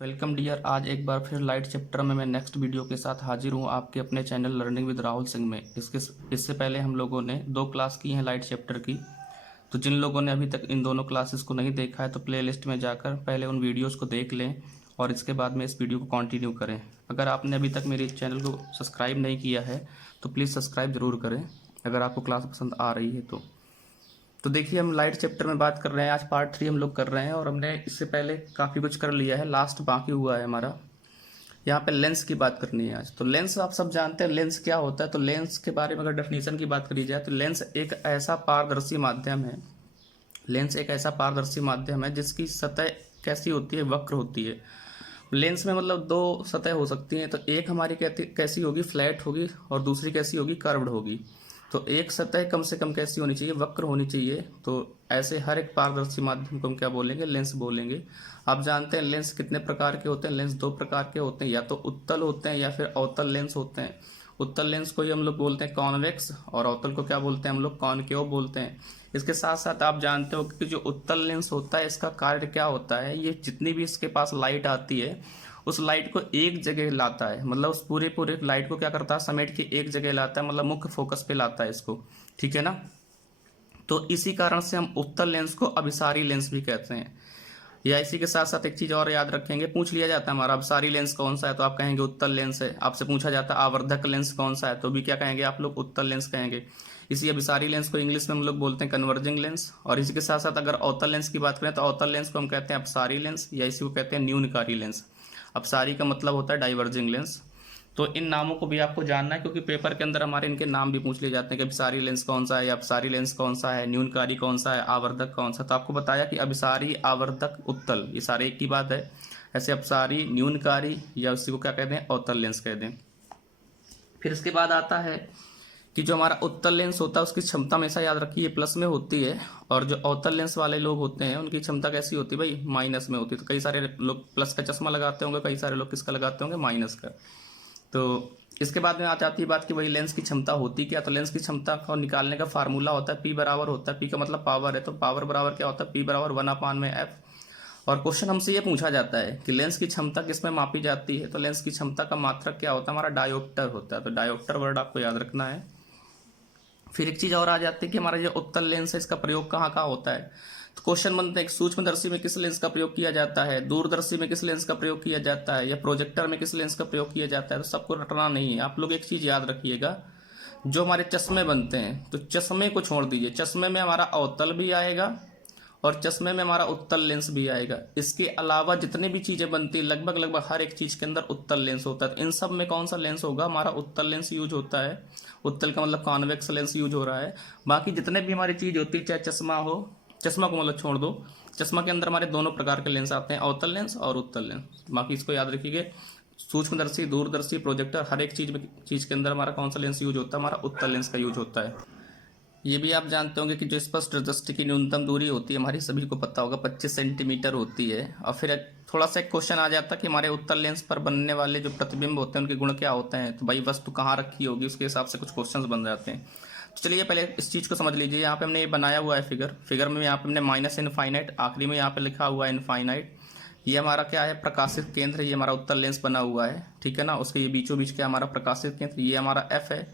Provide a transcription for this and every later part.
Welcome dear. आज एक बार फिर लाइट चैप्टर में मैं नेक्स्ट वीडियो के साथ हाजिर हूँ आपके अपने channel learning with Rahul Singh में। इससे पहले हम लोगों ने 2 क्लास की हैं लाइट चैप्टर की। तो जिन लोगों ने अभी तक इन दोनों क्लासेस को नहीं देखा है तो प्लेलिस्ट में जाकर पहले उन वीडियोज़ को देख लें और इसके बाद में इस वीडियो को कंटिन्यू करें। अगर आपने अभी तक मेरे चैनल को सब्सक्राइब नहीं किया है तो प्लीज़ सब्सक्राइब ज़रूर करें अगर आपको क्लास पसंद आ रही है तो देखिए, हम लाइट चैप्टर में बात कर रहे हैं। आज पार्ट 3 हम लोग कर रहे हैं और हमने इससे पहले काफ़ी कुछ कर लिया है। लास्ट बाकी हुआ है हमारा। यहाँ पे लेंस की बात करनी है आज। तो लेंस आप सब जानते हैं लेंस क्या होता है। तो लेंस के बारे में अगर डेफिनेशन की बात करी जाए तो लेंस एक ऐसा पारदर्शी माध्यम है। लेंस एक ऐसा पारदर्शी माध्यम है जिसकी सतह कैसी होती है, वक्र होती है। लेंस में मतलब 2 सतह हो सकती हैं। तो एक हमारी कैसी होगी, फ्लैट होगी, और दूसरी कैसी होगी, कर्व्ड होगी। तो एक सतह कम से कम कैसी होनी चाहिए, वक्र होनी चाहिए। तो ऐसे हर एक पारदर्शी माध्यम को हम क्या बोलेंगे, लेंस बोलेंगे। आप जानते हैं लेंस कितने प्रकार के होते हैं। लेंस 2 प्रकार के होते हैं, या तो उत्तल होते हैं या फिर अवतल लेंस होते हैं। उत्तल लेंस को ही हम लोग बोलते हैं कॉन्वेक्स, और अवतल को क्या बोलते हैं हम लोग, कॉनकेव बोलते हैं। इसके साथ साथ आप जानते हो कि जो उत्तल लेंस होता है इसका कार्य क्या होता है, ये जितनी भी इसके पास लाइट आती है उस लाइट को एक जगह लाता है। मतलब उस पूरे लाइट को क्या करता है, समेट के एक जगह लाता है, मतलब मुख्य फोकस पे लाता है इसको। ठीक है ना। तो इसी कारण से हम उत्तल लेंस को अभिसारी लेंस भी कहते हैं। या इसी के साथ साथ एक चीज और याद रखेंगे, पूछ लिया जाता है हमारा अभिसारी लेंस कौन सा है तो आप कहेंगे उत्तल लेंस है। आपसे पूछा जाता है आवर्धक लेंस कौन सा है तो भी क्या कहेंगे आप लोग, उत्तल लेंस कहेंगे। इसी अभिसारी लेंस को इंग्लिश में हम लोग बोलते हैं कन्वर्जिंग लेंस। और इसी के साथ साथ अगर अवतल लेंस की बात करें तो अवतल लेंस को हम कहते हैं अपसारी लेंस, या इसी को कहते हैं न्यूनकारी लेंस। अपसारी का मतलब होता है डाइवर्जिंग लेंस। तो इन नामों को भी आपको जानना है क्योंकि पेपर के अंदर हमारे इनके नाम भी पूछ लिए जाते हैं कि अभिसारी लेंस कौन सा है, या अपसारी लेंस कौन सा है, न्यूनकारी कौन सा है, आवर्धक कौन सा। तो आपको बताया कि अभिसारी, आवर्धक, उत्तल, ये सारे एक ही बात है। ऐसे अपसारी, न्यूनकारी, या उसी को क्या कहते हैं, अवतल लेंस कहते हैं। फिर इसके बाद आता है कि जो हमारा उत्तल लेंस होता है उसकी क्षमता हमेशा याद रखिए प्लस में होती है, और जो अवतल लेंस वाले लोग होते हैं उनकी क्षमता कैसी होती है भाई, माइनस में होती है। तो कई सारे लोग प्लस का चश्मा लगाते होंगे, कई सारे लोग किसका लगाते होंगे, माइनस का। तो इसके बाद में आ जाती है बात कि भाई लेंस की क्षमता होती क्या। तो लेंस की क्षमता को निकालने का फार्मूला होता है पी बराबर होता है, पी का मतलब पावर है, तो पावर बराबर क्या होता है, पी बराबर 1/f। और क्वेश्चन हमसे ये पूछा जाता है कि लेंस की क्षमता किस में मापी जाती है। तो लेंस की क्षमता का मात्रक क्या होता है, हमारा डायोप्टर होता है। तो डायोप्टर वर्ड आपको याद रखना है। फिर एक चीज और आ जाती है कि हमारा जो उत्तल लेंस है इसका प्रयोग कहाँ कहाँ होता है। तो क्वेश्चन बनते हैं सूक्ष्मदर्शी में किस लेंस का प्रयोग किया जाता है, दूरदर्शी में किस लेंस का प्रयोग किया जाता है, या प्रोजेक्टर में किस लेंस का प्रयोग किया जाता है। तो सबको रटना नहीं है। आप लोग एक चीज याद रखिएगा, जो हमारे चश्मे बनते हैं तो चश्मे को छोड़ दीजिए, चश्मे में हमारा अवतल भी आएगा और चश्मे में हमारा उत्तल लेंस भी आएगा। इसके अलावा जितने भी चीजें बनती है लगभग लगभग हर एक चीज के अंदर उत्तल लेंस होता है। तो इन सब में कौन सा लेंस होगा, हमारा उत्तल लेंस यूज होता है। उत्तल का मतलब कॉन्वेक्स लेंस यूज हो रहा है। बाकी जितने भी हमारी चीज होती है, चाहे चश्मा हो, चश्मा को मतलब छोड़ दो, चश्मा के अंदर हमारे दोनों प्रकार के लेंस आते हैं, अवतल लेंस और उत्तल लेंस। बाकी इसको याद रखिए, सूक्ष्मदर्शी, दूरदर्शी, प्रोजेक्टर, हर एक चीज के अंदर हमारा कौन सा लेंस यूज होता है, हमारा उत्तल लेंस का यूज होता है। ये भी आप जानते होंगे कि जो स्पष्ट दृष्टि की न्यूनतम दूरी होती है हमारी, सभी को पता होगा 25 सेंटीमीटर होती है। और फिर थोड़ा सा एक क्वेश्चन आ जाता है कि हमारे उत्तल लेंस पर बनने वाले जो प्रतिबिंब होते हैं उनके गुण क्या होते हैं। तो भाई वस्तु कहाँ रखी होगी उसके हिसाब से कुछ क्वेश्चंस बन जाते हैं। तो चलिए पहले इस चीज़ को समझ लीजिए। यहाँ पे हमने ये बनाया हुआ है फिगर में यहाँ पे हमने माइनस इनफाइनाइट, आखिरी में यहाँ पे लिखा हुआ है इनफाइनाइट। ये हमारा क्या है, प्रकाशित केंद्र। ये हमारा उत्तल लेंस बना हुआ है, ठीक है ना। उसके ये बीचों बीच क्या हमारा प्रकाशित केंद्र, ये हमारा एफ है,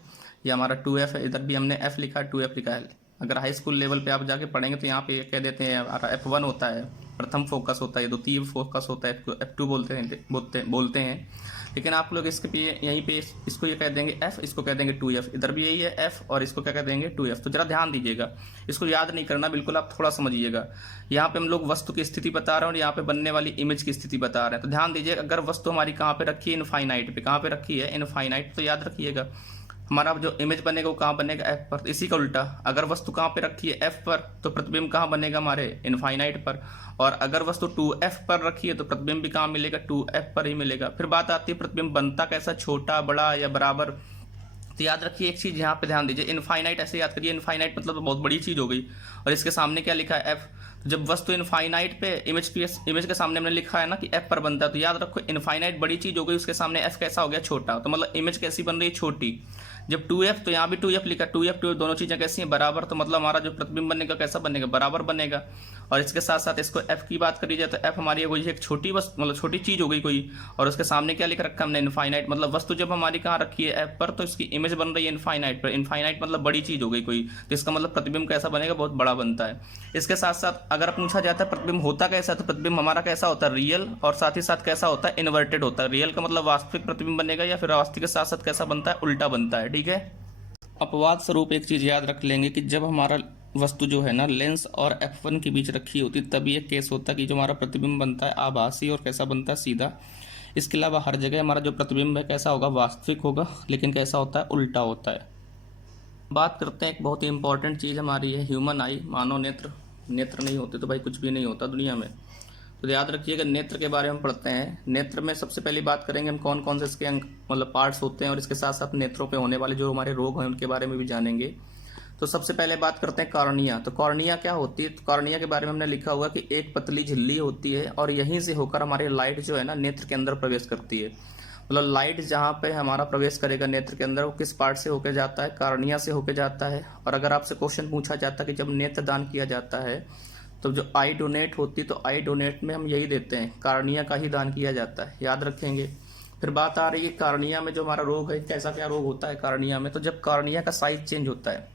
ये हमारा 2f है। इधर भी हमने f लिखा है, 2f लिखा है। अगर हाई स्कूल लेवल पे आप जाके पढ़ेंगे तो यहाँ पे कह देते हैं हमारा F1 होता है, प्रथम फोकस होता है, द्वितीय फोकस होता है, F2 बोलते हैं। लेकिन आप लोग इसके पे यहीं पे इसको ये कह देंगे f, इसको कह देंगे 2f। इधर भी यही है f और इसको क्या कह देंगे 2f। तो जरा ध्यान दीजिएगा, इसको याद नहीं करना बिल्कुल, आप थोड़ा समझिएगा। यहाँ पे हम लोग वस्तु की स्थिति बता रहे हैं और यहाँ पे बनने वाली इमेज की स्थिति बता रहे हैं। तो ध्यान दीजिए, अगर वस्तु हमारी कहाँ पे रखी है, इनफाइनाइट पे। कहाँ पे रखी है, इनफाइनाइट। तो याद रखिएगा हमारा जो इमेज बनेगा वो कहाँ बनेगा, एफ पर। इसी का उल्टा, अगर वस्तु कहाँ पे रखी है, एफ पर, तो प्रतिबिंब कहाँ बनेगा हमारे, इनफाइनाइट पर। और अगर वस्तु 2f पर रखी है तो प्रतिबिंब भी कहाँ मिलेगा, 2f पर ही मिलेगा। फिर बात आती है प्रतिबिंब बनता कैसा, छोटा, बड़ा या बराबर। तो याद रखिए एक चीज यहाँ पे ध्यान दीजिए, इनफाइनाइट ऐसे याद करिए, इनफाइनाइट मतलब तो बहुत बड़ी चीज हो गई। और इसके सामने क्या लिखा है, एफ। तो जब वस्तु इनफाइनाइट पे इमेज के सामने हमने लिखा है ना कि एफ पर बनता है, तो याद रखो इनफाइनाइट बड़ी चीज हो गई, उसके सामने एफ कैसा हो गया, छोटा। तो मतलब इमेज कैसी बन रही है, छोटी। जब 2f तो यहाँ भी 2f लिखा, 2f 2f दोनों चीज़ें कैसी हैं, बराबर, तो मतलब हमारा जो प्रतिबिंब बनेगा कैसा बनेगा, बराबर बनेगा। और इसके साथ साथ इसको f की बात करी जाए तो f हमारी कोई एक छोटी वस्तु, मतलब छोटी चीज़ हो गई कोई, और उसके सामने क्या लिख रखा हमने, इनफाइनाइट। मतलब वस्तु जब हमारी कहाँ रखी है, f पर, तो इसकी इमेज बन रही है इनफाइनाइट पर। इनफाइनाइट मतलब बड़ी चीज़ हो गई कोई, तो इसका मतलब प्रतिबिंब कैसा बनेगा, बहुत बड़ा बनता है। इसके साथ साथ अगर पूछा जाता है प्रतिबिंब होता कैसा, तो प्रतिबिंब हमारा कैसा होता है, रियल, और साथ ही साथ कैसा होता है, इन्वर्टेड होता है। रियल का मतलब वास्तविक प्रतिबिंब बनेगा, या फिर वास्तविक के साथ साथ कैसा बनता है, उल्टा बनता है। ठीक है, अपवाद स्वरूप एक चीज़ याद रख लेंगे कि जब हमारा वस्तु जो है ना लेंस और f1 के बीच रखी होती है, तभी एक केस होता है कि जो हमारा प्रतिबिंब बनता है आभासी, और कैसा बनता है, सीधा। इसके अलावा हर जगह हमारा जो प्रतिबिंब है कैसा होगा, वास्तविक होगा, लेकिन कैसा होता है, उल्टा होता है। बात करते हैं एक बहुत ही इंपॉर्टेंट चीज़ हमारी है ह्यूमन आई, मानव नेत्र। नेत्र नहीं होते तो भाई कुछ भी नहीं होता दुनिया में। तो याद रखिएगा, नेत्र के बारे में पढ़ते हैं। नेत्र में सबसे पहली बात करेंगे हम कौन कौन से इसके अंग, मतलब पार्ट्स होते हैं, और इसके साथ साथ नेत्रों पे होने वाले जो हमारे रोग हैं उनके बारे में भी जानेंगे। तो सबसे पहले बात करते हैं कॉर्निया। तो कॉर्निया क्या होती है, तो कॉर्निया के बारे में हमने लिखा हुआ कि एक पतली झिल्ली होती है, और यहीं से होकर हमारी लाइट जो है ना नेत्र के अंदर प्रवेश करती है। मतलब लाइट जहाँ पे हमारा प्रवेश करेगा नेत्र के अंदर, वो किस पार्ट से होकर जाता है, कॉर्निया से होकर जाता है। और अगर आपसे क्वेश्चन पूछा जाता है कि जब नेत्र दान किया जाता है तो जो आई डोनेट होती है, तो आई डोनेट में हम यही देते हैं, कॉर्निया का ही दान किया जाता है, याद रखेंगे। फिर बात आ रही है कॉर्निया में जो हमारा रोग है, कैसा क्या रोग होता है कॉर्निया में। तो जब कॉर्निया का साइज चेंज होता है,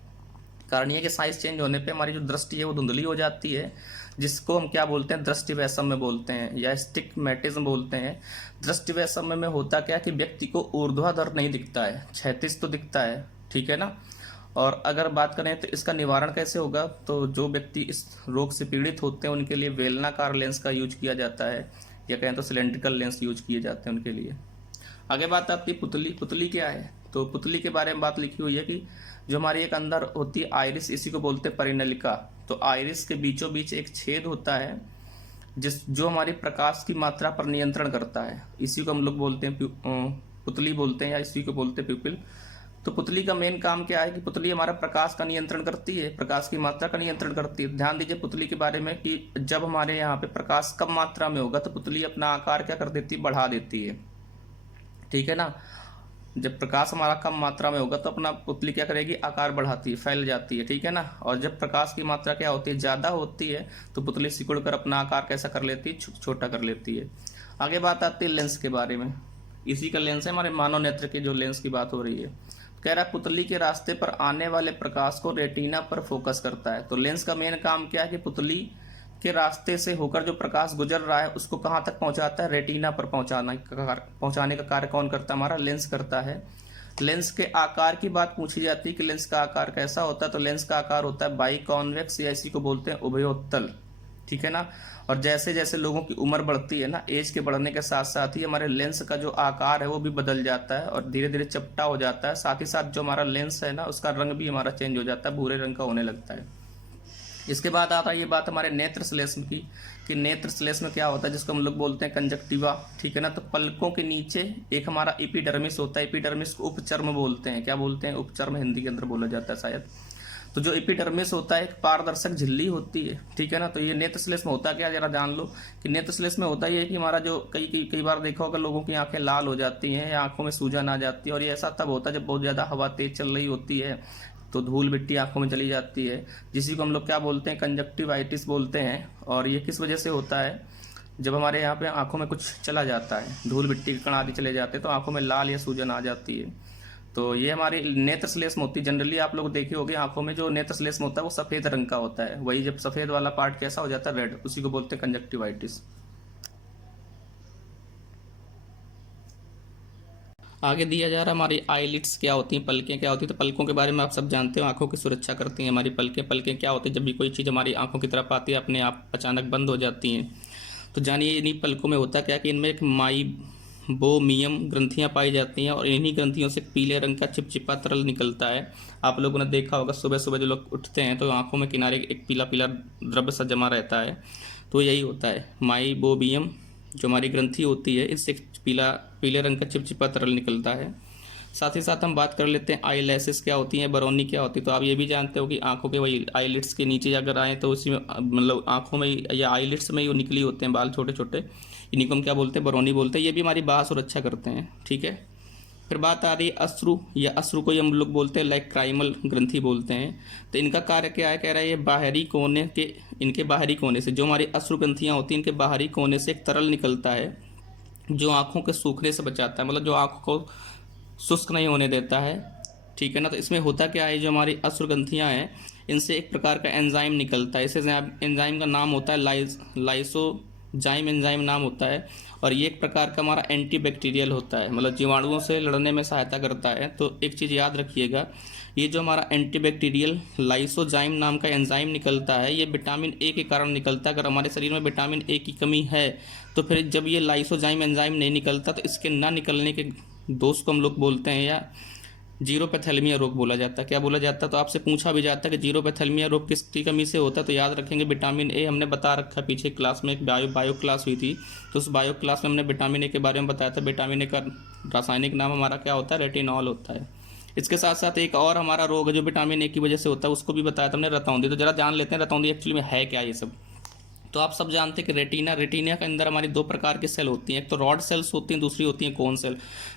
कॉर्निया के साइज चेंज होने पे हमारी जो दृष्टि है वो धुंधली हो जाती है, जिसको हम क्या बोलते हैं, दृष्टि वैषम्य बोलते हैं, या स्टिग्मैटिज्म बोलते हैं। दृष्टि वैषम्य में होता क्या कि व्यक्ति को ऊर्ध्वाधर नहीं दिखता है, क्षैतिज तो दिखता है, ठीक है ना। और अगर बात करें तो इसका निवारण कैसे होगा, तो जो व्यक्ति इस रोग से पीड़ित होते हैं उनके लिए बेलनाकार लेंस का यूज किया जाता है, या कहें तो सिलेंड्रिकल लेंस यूज किए जाते हैं उनके लिए। आगे बात आती है पुतली। पुतली क्या है, तो पुतली के बारे में बात लिखी हुई है कि जो हमारी एक अंदर होती है आइरिस, इसी को बोलते हैं परिनलिका। तो आइरिस के बीचों बीच एक छेद होता है जो हमारी प्रकाश की मात्रा पर नियंत्रण करता है, इसी को हम लोग बोलते हैं पुतली बोलते हैं, या इसी को बोलते हैं प्यूपिल। तो पुतली का मेन काम क्या है कि पुतली हमारा प्रकाश का नियंत्रण करती है, प्रकाश की मात्रा का नियंत्रण करती है। ध्यान दीजिए पुतली के बारे में कि जब हमारे यहाँ पे प्रकाश कम मात्रा में होगा तो पुतली अपना आकार क्या कर देती है, बढ़ा देती है, ठीक है ना। जब प्रकाश हमारा कम मात्रा में होगा तो अपना पुतली क्या करेगी, आकार बढ़ाती है, फैल जाती है, ठीक है ना। और जब प्रकाश की मात्रा क्या होती है, ज़्यादा होती है, तो पुतली सिकुड़ कर अपना आकार कैसा कर लेती है, छोटा कर लेती है। आगे बात आती है लेंस के बारे में। इसी का लेंस है हमारे मानव नेत्र के जो लेंस की बात हो रही है। कह रहा है पुतली के रास्ते पर आने वाले प्रकाश को रेटिना पर फोकस करता है। तो लेंस का मेन काम क्या है कि पुतली के रास्ते से होकर जो प्रकाश गुजर रहा है उसको कहाँ तक पहुंचाता है, रेटिना पर पहुंचाने का कार्य कौन करता है, हमारा लेंस करता है। लेंस के आकार की बात पूछी जाती है कि लेंस का आकार कैसा होता है, तो लेंस का आकार होता है बाई कॉन्वेक्स, या इसी को बोलते हैं उभयोत्तल, ठीक है ना। और जैसे जैसे लोगों की उम्र बढ़ती है ना, एज के बढ़ने के साथ साथ ही हमारे लेंस का जो आकार है वो भी बदल जाता है और धीरे धीरे चपटा हो जाता है। साथ ही साथ जो हमारा लेंस है ना उसका रंग भी हमारा चेंज हो जाता है, भूरे रंग का होने लगता है। इसके बाद आता है ये बात हमारे नेत्र श्लेष्म की, कि नेत्र श्लेष्म क्या होता है, जिसको हम लोग बोलते हैं कंजक्टिवा, ठीक है ना। तो पलकों के नीचे एक हमारा एपिडर्मिस होता है, एपिडर्मिस को उपचर्म बोलते हैं, क्या बोलते हैं, उपचर्म हिंदी के अंदर बोला जाता है शायद। तो जो एपिडर्मिस होता है एक पारदर्शक झिल्ली होती है, ठीक है ना। तो ये नेत्र श्लेष्म होता क्या, जरा जान लो कि नेत्र श्लेष्म में होता है कि हमारा जो कई बार देखा होगा लोगों की आंखें लाल हो जाती हैं या आंखों में सूजन आ जाती है, और ये ऐसा तब होता है जब बहुत ज़्यादा हवा तेज चल रही होती है तो धूल मिट्टी आंखों में चली जाती है, जिसी को हम लोग क्या बोलते हैं, कंजक्टिवाइटिस बोलते हैं। और ये किस वजह से होता है, जब हमारे यहाँ पे आंखों में कुछ चला जाता है, धूल मिट्टी के कण आदि चले जाते हैं तो आंखों में लाल या सूजन आ जाती है। तो ये हमारी नेत्र श्लेष्म होती है। जनरली आप लोग देखे होंगे आंखों में जो नेत्र श्लेष्म होता है वो सफ़ेद रंग का होता है, वही जब सफ़ेद वाला पार्ट कैसा हो जाता है, रेड, उसी को बोलते हैं कंजक्टिवाइटिस। आगे दिया जा रहा है हमारी आईलिड्स क्या होती हैं, पलकें क्या होती हैं। तो पलकों के बारे में आप सब जानते हो, आंखों की सुरक्षा करती हैं हमारी पलकें। पलकें क्या होती हैं, जब भी कोई चीज़ हमारी आंखों की तरफ आती है अपने आप अचानक बंद हो जाती हैं। तो जानिए इन्हीं पलकों में होता क्या कि इनमें एक माइबोमियम ग्रंथियाँ पाई जाती हैं, और इन्हीं ग्रंथियों से पीले रंग का चिपचिपा तरल निकलता है। आप लोगों ने देखा होगा सुबह सुबह जो लोग उठते हैं तो आंखों में किनारे एक पीला पीला द्रव्य सा जमा रहता है, तो यही होता है माइबोमियम जो हमारी ग्रंथि होती है, इससे पीले रंग का चिपचिपा तरल निकलता है। साथ ही साथ हम बात कर लेते हैं आई लैसेस क्या होती हैं, बरौनी क्या होती है। तो आप ये भी जानते हो कि आंखों के वही आईलिड्स के नीचे अगर आए तो उसी में मतलब आंखों में या आईलिड्स में ही निकली होते हैं बाल छोटे छोटे, इन्हीं को हम क्या बोलते हैं, बरौनी बोलते हैं। ये भी हमारी बात सुरक्षा करते हैं, ठीक है। फिर बात आ रही है अश्रु, या अश्रु को ही हम लोग बोलते हैं लाइक्राइमल ग्रंथि बोलते हैं। तो इनका कार्य क्या है, कह रहा है ये बाहरी कोने के, इनके बाहरी कोने से जो हमारी अश्रु ग्रंथियाँ होती हैं इनके बाहरी कोने से एक तरल निकलता है जो आँखों के सूखने से बचाता है, मतलब जो आँखों को शुष्क नहीं होने देता है, ठीक है ना। तो इसमें होता क्या है, जो हमारी अश्रु ग्रंथियाँ हैं इनसे एक प्रकार का एंजाइम निकलता है। इसे एंजाइम का नाम होता है लाइसोजाइम एंजाइम नाम होता है, और ये एक प्रकार का हमारा एंटीबैक्टीरियल होता है, मतलब जीवाणुओं से लड़ने में सहायता करता है। तो एक चीज़ याद रखिएगा, ये जो हमारा एंटीबैक्टीरियल लाइसोजाइम नाम का एंजाइम निकलता है ये विटामिन ए के कारण निकलता है। अगर हमारे शरीर में विटामिन ए की कमी है तो फिर जब ये लाइसोजाइम एंजाइम नहीं निकलता तो इसके ना निकलने के दोष को हम लोग बोलते हैं या जीरोपैथेलमिया रोग बोला जाता है। क्या बोला जाता है, तो आपसे पूछा भी जाता है कि जीरोपैथेलमिया रोग किसकी कमी से होता है, तो याद रखेंगे विटामिन ए। हमने बता रखा पीछे क्लास में, एक बायो क्लास हुई थी, तो उस बायो क्लास में हमने विटामिन ए के बारे में बताया था। विटामिन ए का रासायनिक नाम हमारा क्या होता है, रेटिनॉल होता है। इसके साथ साथ एक और हमारा रोग है जो विटामिन ए की वजह से होता है, उसको भी बताया था हमने, रतौंधी। तो जरा जान लेते हैं रतौंधी एक्चुअली में है क्या ये सब। तो आप सब जानते हैं कि रेटिना के अंदर हमारी दो प्रकार की सेल होती हैं, एक तो रॉड सेल्स होती हैं, दूसरी होती हैं कोन सेल।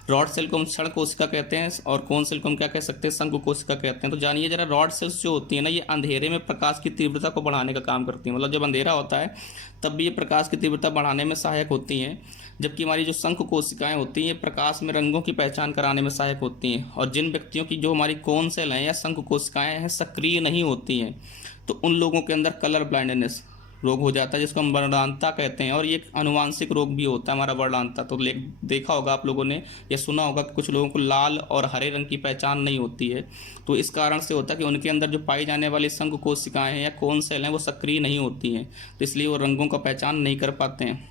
रॉड सेल को हम क्षण कोशिका कहते हैं और कोन सेल को हम क्या कह सकते हैं, शंकु कोशिका कहते हैं। तो जानिए जरा, रॉड सेल्स जो होती हैं ना ये अंधेरे में प्रकाश की तीव्रता को बढ़ाने का काम करती हैं, मतलब जब अंधेरा होता है तब भी ये प्रकाश की तीव्रता बढ़ाने में सहायक होती हैं। जबकि हमारी जो शंकु कोशिकाएं होती हैं ये प्रकाश में रंगों की पहचान कराने में सहायक होती हैं। और जिन व्यक्तियों की जो हमारी कोन सेल हैं या शंकु कोशिकाएं हैं सक्रिय नहीं होती हैं तो उन लोगों के अंदर कलर ब्लाइंडनेस रोग हो जाता है, जिसको हम वर्णांता कहते हैं। और ये एक अनुवांशिक रोग भी होता है हमारा वर्णांता। तो देखा होगा आप लोगों ने या सुना होगा कि कुछ लोगों को लाल और हरे रंग की पहचान नहीं होती है, तो इस कारण से होता है कि उनके अंदर जो पाई जाने वाली शंकु कोशिकाएं हैं या कोन सेल हैं वो सक्रिय नहीं होती हैं, तो इसलिए वो रंगों का पहचान नहीं कर पाते हैं।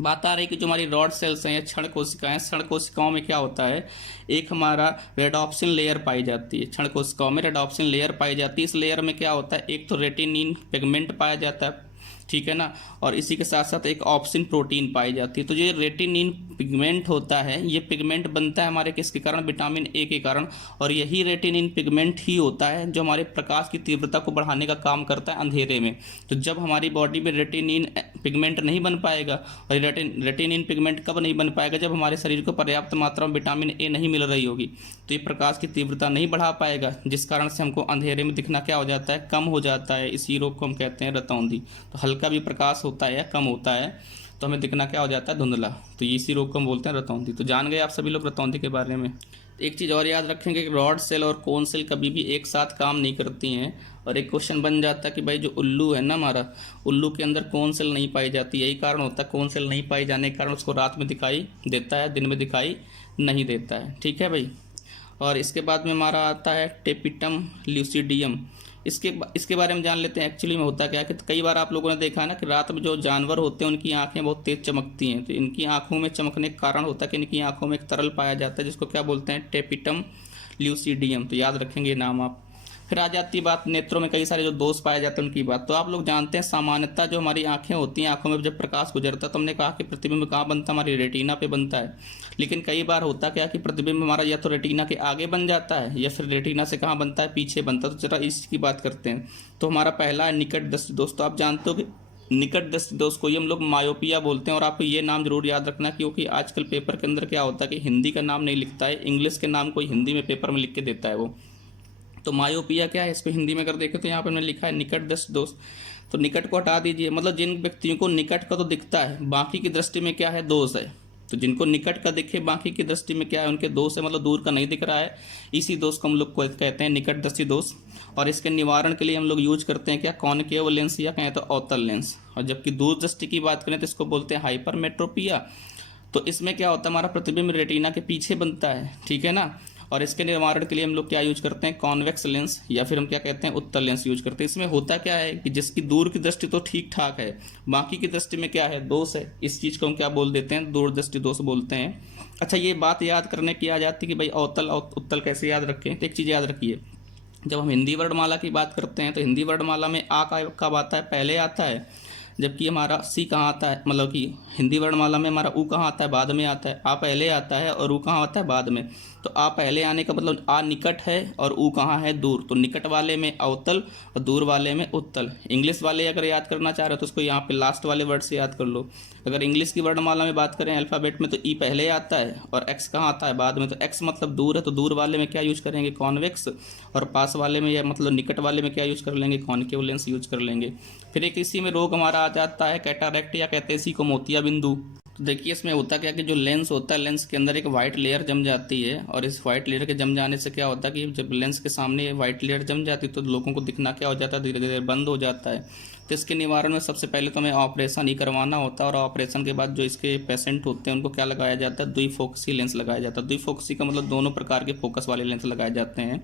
बात आ रही कि जो हमारी रॉड सेल्स हैं या क्षण कोशिकाएं, क्षण कोशिकाओं में क्या होता है, एक हमारा रेडॉप्सिन लेयर पाई जाती है। क्षण कोशिकाओं में रेडॉप्सिन लेयर पाई जाती है। इस लेयर में क्या होता है, एक तो रेटिनिन पिगमेंट पाया जाता है, ठीक है ना, और इसी के साथ साथ एक ऑप्सिन प्रोटीन पाई जाती है। तो जो रेटिनिन पिगमेंट होता है ये पिगमेंट बनता है हमारे किसके कारण, विटामिन ए के कारण। और यही रेटिनिन पिगमेंट ही होता है जो हमारे प्रकाश की तीव्रता को बढ़ाने का काम करता है अंधेरे में। तो जब हमारी बॉडी में रेटिनिन पिगमेंट नहीं बन पाएगा, और रेटिनिन पिगमेंट कब नहीं बन पाएगा, जब हमारे शरीर को पर्याप्त मात्रा में विटामिन ए नहीं मिल रही होगी, तो ये प्रकाश की तीव्रता नहीं बढ़ा पाएगा, जिस कारण से हमको अंधेरे में दिखना क्या हो जाता है, कम हो जाता है। इसी रोग को हम कहते हैं रतौंधी। तो हल्का भी प्रकाश होता है या कम होता है तो हमें दिखना क्या हो जाता है, धुंधला। तो इसी रोग को हम बोलते हैं रतौंधी। तो जान गए आप सभी लोग रतौंधी के बारे में। एक चीज़ और याद रखेंगे कि रॉड सेल और कोन सेल कभी भी एक साथ काम नहीं करती हैं। और एक क्वेश्चन बन जाता है कि भाई जो उल्लू है ना हमारा, उल्लू के अंदर कोन सेल नहीं पाई जाती। यही कारण होता है, कोन सेल नहीं पाई जाने के कारण उसको रात में दिखाई देता है, दिन में दिखाई नहीं देता है, ठीक है भाई। और इसके बाद में हमारा आता है टेपिटम ल्यूसिडियम। इसके बारे में जान लेते हैं एक्चुअली में होता क्या है कि कई बार आप लोगों ने देखा है ना कि रात में जो जानवर होते हैं उनकी आंखें बहुत तेज चमकती हैं। तो इनकी आंखों में चमकने का कारण होता है कि इनकी आंखों में एक तरल पाया जाता है जिसको क्या बोलते हैं, टेपिटम ल्यूसिडियम। तो याद रखेंगे नाम आप। फिर आ जाती बात नेत्रों में कई सारे जो दोष पाए जाते हैं उनकी बात। तो आप लोग जानते हैं सामान्यतः जो हमारी आंखें होती हैं, आंखों में जब प्रकाश गुजरता है तो हमने कहा कि प्रतिबिंब कहाँ बनता है, हमारी रेटिना पे बनता है। लेकिन कई बार होता क्या कि प्रतिबिंब हमारा या तो रेटिना के आगे बन जाता है या फिर रेटिना से कहाँ बनता है, पीछे बनता है। तो जरा इसकी बात करते हैं। तो हमारा पहला है निकट दृष्टि दोष। तो आप जानते हो कि निकट दृष्टि दोष को ही हम लोग मायोपिया बोलते हैं। और आपको ये नाम जरूर याद रखना, क्योंकि आजकल पेपर के अंदर क्या होता है कि हिंदी का नाम नहीं लिखता है, इंग्लिश के नाम कोई हिंदी में पेपर में लिख के देता है वो। तो मायोपिया क्या है, इसको हिंदी में अगर देखें तो यहाँ पर मैंने लिखा है निकट दृष्टि दोष। तो निकट को हटा दीजिए, मतलब जिन व्यक्तियों को निकट का तो दिखता है, बाकी की दृष्टि में क्या है, दोष है। तो जिनको निकट का दिखे बाकी की दृष्टि में क्या है, उनके दोष है, मतलब दूर का नहीं दिख रहा है। इसी दोष को हम लोग कहते हैं निकट दृष्टि दोष। और इसके निवारण के लिए हम लोग यूज करते हैं क्या, कॉनकेव लेंस या कहें तो अवतल लेंस। और जबकि दूर दृष्टि की बात करें तो इसको बोलते हैं हाइपरमेट्रोपिया। तो इसमें क्या होता है, हमारा प्रतिबिंब रेटिना के पीछे बनता है, ठीक है ना। और इसके निवारण के लिए हम लोग क्या यूज करते हैं, कॉन्वेक्स लेंस या फिर हम क्या कहते हैं, उत्तल लेंस यूज करते हैं। इसमें होता क्या है कि जिसकी दूर की दृष्टि तो ठीक ठाक है, बाकी की दृष्टि में क्या है, दोष है। इस चीज़ को हम क्या बोल देते हैं, दूरदृष्टि दोष बोलते हैं। अच्छा, ये बात याद करने की आ जाती है कि भाई अवतल और उत्तल कैसे याद रखें। तो एक चीज़ याद रखिए, जब हम हिंदी वर्णमाला की बात करते हैं तो हिंदी वर्णमाला में आ का कब आता है, पहले आता है। जबकि हमारा सी कहाँ आता है, मतलब कि हिंदी वर्णमाला में हमारा ऊ कहाँ आता है, बाद में आता है। आ पहले आता है और ऊ कहाँ आता है, बाद में। तो आ पहले आने का मतलब आ निकट है और ऊ कहाँ है, दूर। तो निकट वाले में अवतल और दूर वाले में उत्तल। इंग्लिश वाले अगर याद करना चाह रहे हो तो उसको यहाँ पे लास्ट वाले वर्ड से याद कर लो। अगर इंग्लिश की वर्णमाला में बात करें अल्फ़ाबेट में, तो ई पहले आता है और एक्स कहाँ आता है, बाद में। तो एक्स मतलब दूर है, तो दूर वाले में क्या यूज करेंगे, कॉन्वेक्स। और पास वाले में या मतलब निकट वाले में क्या यूज कर लेंगे, कॉनकेव लेंस यूज कर लेंगे। फिर एक इसी में रोग हमारा आ जाता है कैटारैक्ट, या कहते हैं इसी को मोतिया बिंदु। तो देखिए इसमें होता क्या कि जो लेंस होता है, लेंस के अंदर एक वाइट लेयर जम जाती है, और इस वाइट लेयर के जम जाने से क्या होता है कि जब लेंस के सामने वाइट लेयर जम जाती है तो लोगों को दिखना क्या हो जाता है, धीरे धीरे बंद हो जाता है। तो इसके निवारण में सबसे पहले तो हमें ऑपरेशन ही करवाना होता है, और ऑपरेशन के बाद जो इसके पेशेंट होते हैं उनको क्या लगाया जाता है, द्विफोकसी लेंस लगाया जाता है। द्विफोकसी का मतलब दोनों प्रकार के फोकस वाले लेंस लगाए जाते हैं,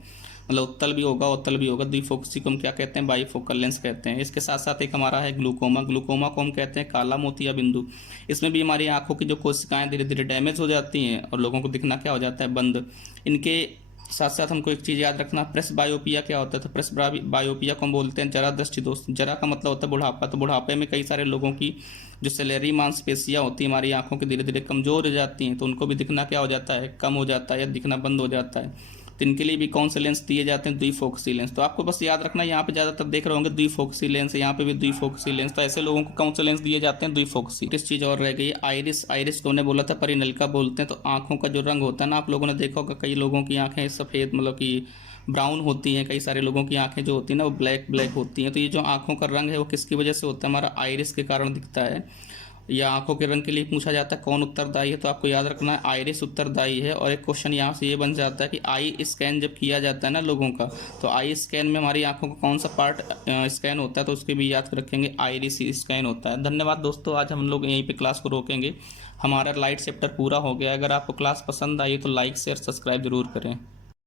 मतलब उत्तल भी होगा उत्तल भी होगा। द्विफोकसी को हम क्या कहते हैं, बाईफोकल लेंस कहते हैं। इसके साथ साथ एक हमारा है ग्लूकोमा। ग्लूकोमा को हम कहते हैं काला मोतिया बिंदु। इसमें भी हमारी आंखों की जो कोशिकाएं धीरे धीरे डैमेज हो जाती हैं और लोगों को दिखना क्या हो जाता है, बंद। इनके साथ साथ हमको एक चीज़ याद रखना, प्रेस बायोपिया क्या होता है। तो प्रेस बायोपिया को हम बोलते हैं जरा दृष्टि दोष। जरा का मतलब होता है बुढ़ापा। तो बुढ़ापे में कई सारे लोगों की जो सैलरी मांसपेशियाँ होती हैं हमारी आंखों की धीरे धीरे कमज़ोर हो जाती हैं, तो उनको भी दिखना क्या हो जाता है, कम हो जाता है या दिखना बंद हो जाता है। तो इनके लिए भी कौन से लेंस दिए जाते हैं, द्विफोकसी लेंस। तो आपको बस याद रखना, यहाँ पे ज़्यादातर देख रहे होंगे द्विफोकसी लेंस, यहाँ पे भी द्विफोकसी लेंस। तो ऐसे लोगों को कौन से लेंस दिए जाते हैं, द्विफोकसी। इस चीज़ और रह गई आइरिस। आइरिस को हमने बोला था परिनलिका बोलते हैं। तो आँखों का जो रंग होता है ना, आप लोगों ने देखा होगा कई लोगों की आँखें सफ़ेद मतलब कि ब्राउन होती हैं, कई सारे लोगों की आँखें जो होती हैं ना वो ब्लैक ब्लैक होती हैं। तो ये जो आँखों का रंग है वो किसकी वजह से होता है, हमारा आइरिस के कारण दिखता है। या आंखों के रंग के लिए पूछा जाता है कौन उत्तरदायी है, तो आपको याद रखना है आइरिस उत्तरदायी है। और एक क्वेश्चन यहाँ से ये बन जाता है कि आई स्कैन जब किया जाता है ना लोगों का, तो आई स्कैन में हमारी आंखों का कौन सा पार्ट स्कैन होता है, तो उसके भी याद रखेंगे, आइरिस स्कैन होता है। धन्यवाद दोस्तों, आज हम लोग यहीं पे क्लास को रोकेंगे। हमारा लाइट चैप्टर पूरा हो गया। अगर आपको क्लास पसंद आई तो लाइक शेयर सब्सक्राइब जरूर करें।